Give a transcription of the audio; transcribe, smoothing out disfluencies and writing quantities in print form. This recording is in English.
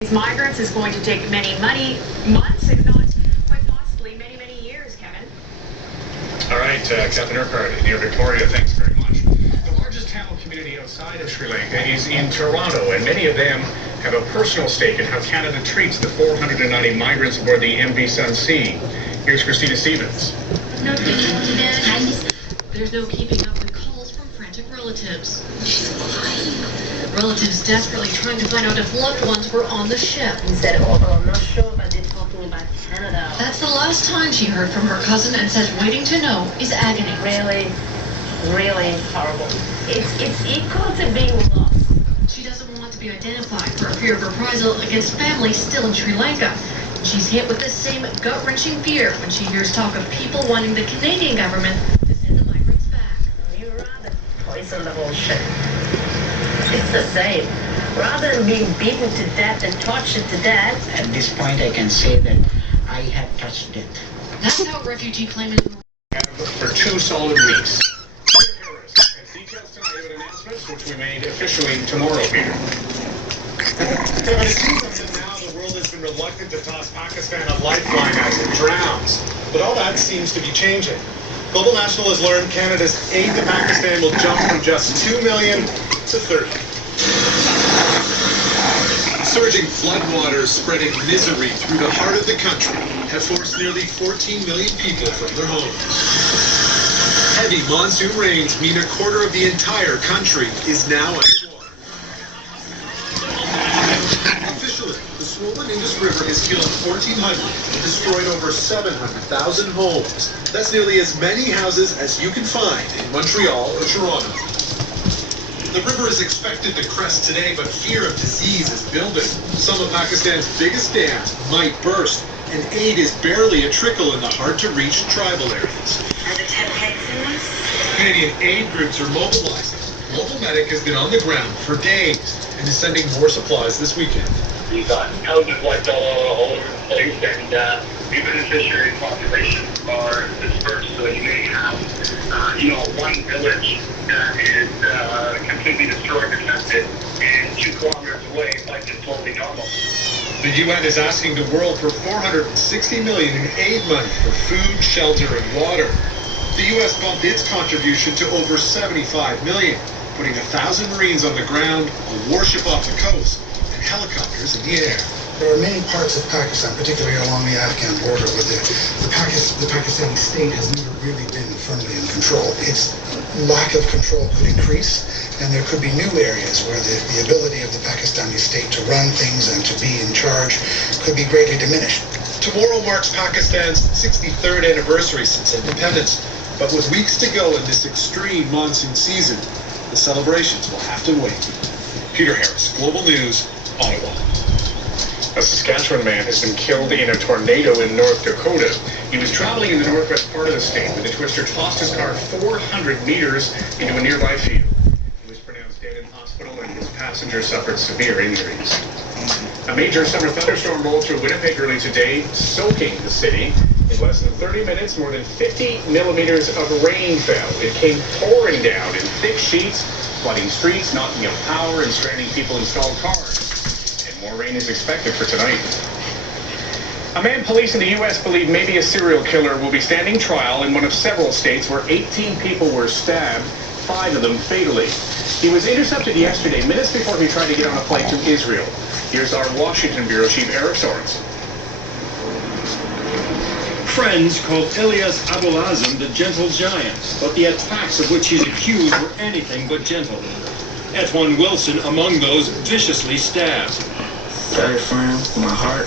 These migrants is going to take many months, if not quite possibly many years, Kevin. All right, Captain Urquhart near Victoria, thanks very much. The largest Tamil community outside of Sri Lanka is in Toronto, and many of them have a personal stake in how Canada treats the 490 migrants aboard the MV Sun Sea. Here's Christina Stevens. There's no keeping up with calls from frantic relatives. Relatives desperately trying to find out if loved ones were on the ship. He said, although I'm not sure, but they're talking about Canada. That's the last time she heard from her cousin, and says waiting to know is agony. Really horrible. It's equal to being lost. She doesn't want to be identified for fear of reprisal against family still in Sri Lanka. She's hit with the same gut-wrenching fear when she hears talk of people wanting the Canadian government to send the migrants back. You'd rather poison the whole ship. It's the same. Rather than being beaten to death and tortured to death. At this point, I can say that I have touched it. That's how refugee claimants For 2 solid weeks. Peter Harris has details tonight of an announcement which we made officially tomorrow, Peter. Kevin, it seems that now the world has been reluctant to toss Pakistan a lifeline as it drowns. But all that seems to be changing. Global National has learned Canada's aid to Pakistan will jump from just 2 million to 30. Surging floodwaters spreading misery through the heart of the country have forced nearly 14 million people from their homes. Heavy monsoon rains mean a quarter of the entire country is now underwater. Officially, the swollen Indus River has killed 1,400 and destroyed over 700,000 homes. That's nearly as many houses as you can find in Montreal or Toronto. The river is expected to crest today, but fear of disease is building. Some of Pakistan's biggest dams might burst, and aid is barely a trickle in the hard-to-reach tribal areas. Canadian aid groups are mobilizing. Global Medic has been on the ground for days and is sending more supplies this weekend. We've got houses wiped all over the place, and the beneficiary population are dispersed. So you may have, one village that is completely destroyed or affected, and 2 kilometers away, life is totally normal. The UN is asking the world for $460 million in aid money for food, shelter, and water. The U.S. bumped its contribution to over $75 million, putting 1,000 Marines on the ground, a warship off the coast, and helicopters in the air. There are many parts of Pakistan, particularly along the Afghan border, where the Pakistani state has never really been firmly in control. Its lack of control could increase, and there could be new areas where the ability of the Pakistani state to run things and to be in charge could be greatly diminished. Tomorrow marks Pakistan's 63rd anniversary since independence, but with weeks to go in this extreme monsoon season, the celebrations will have to wait. Peter Harris, Global News, Ottawa. A Saskatchewan man has been killed in a tornado in North Dakota. He was traveling in the northwest part of the state when the twister tossed his car 400 meters into a nearby field. He was pronounced dead in hospital, and his passenger suffered severe injuries. A major summer thunderstorm rolled through Winnipeg early today, soaking the city. In less than 30 minutes, more than 50 millimeters of rain fell. It came pouring down in thick sheets, flooding streets, knocking out power, and stranding people in stalled cars. More rain is expected for tonight. A man police in the U.S. believe may be a serial killer will be standing trial in one of several states where 18 people were stabbed, 5 of them fatally. He was intercepted yesterday, minutes before he tried to get on a flight to Israel. Here's our Washington Bureau Chief Eric Sorensen. Friends called Elias Abolazem the gentle giant, but the attacks of which he's accused were anything but gentle. Etwan Wilson among those viciously stabbed. Sorry for him, my heart.